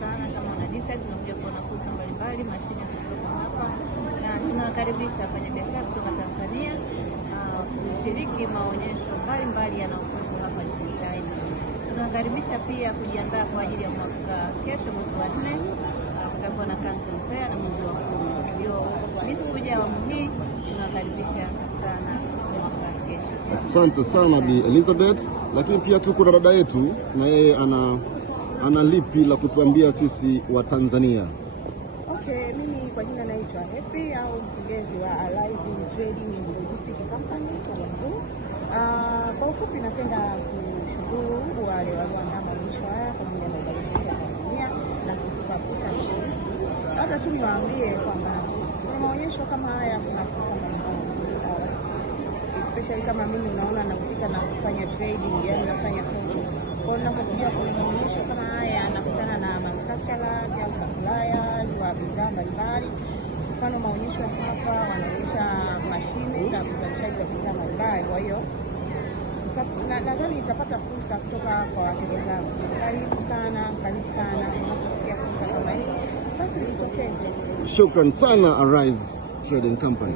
sana kama una decide unakuja kuona fursa mbalimbali, mashine kutoka hapa, na tunawakaribisha wafanyabiashara kutoka Tanzania kushiriki maonyesho mbalimbali yanayokuwepo hapa nchini China. Tunawakaribisha pia kujiandaa kwa ajili ya mwaka kesho, mwezi wa 4, kutakuwa na Canton Fair na mwezi wa 10. Hiyo nisikuja awamu hii, tunawakaribisha sana mwaka kesho. Asante sana Bi Elizabeth, lakini pia tuko na dada yetu na yeye ana lipi la kutuambia sisi wa Tanzania. Okay, mimi kwa jina naitwa Happy au mkurugenzi wa Alizing Trading and Logistics Company kwa Mzungu. Kwa ufupi napenda kushukuru wale walioandaa maonyesho haya pamoja na ubalozi wa Tanzania na kutupa fursa nzuri. Labda tu niwaambie kwamba kwa maonyesho kama haya kuna fursa mbalimbali, sawa. Especially kama mimi unaona nahusika na kufanya trading, yani nafanya sourcing. Kwa ninapokuja kwenye maonyesho kama haya nakutana na manufacturers au suppliers wa bidhaa mbalimbali. Mfano maonyesho hapa wanaonyesha mashine za uzalishaji wa bidhaa mbalimbali. Kwa hiyo nadhani nitapata fursa kutoka kwa wateja zangu. Karibu sana. Unaposikia fursa kama hii, basi jitokeze. Shukran sana Arise Trading Company.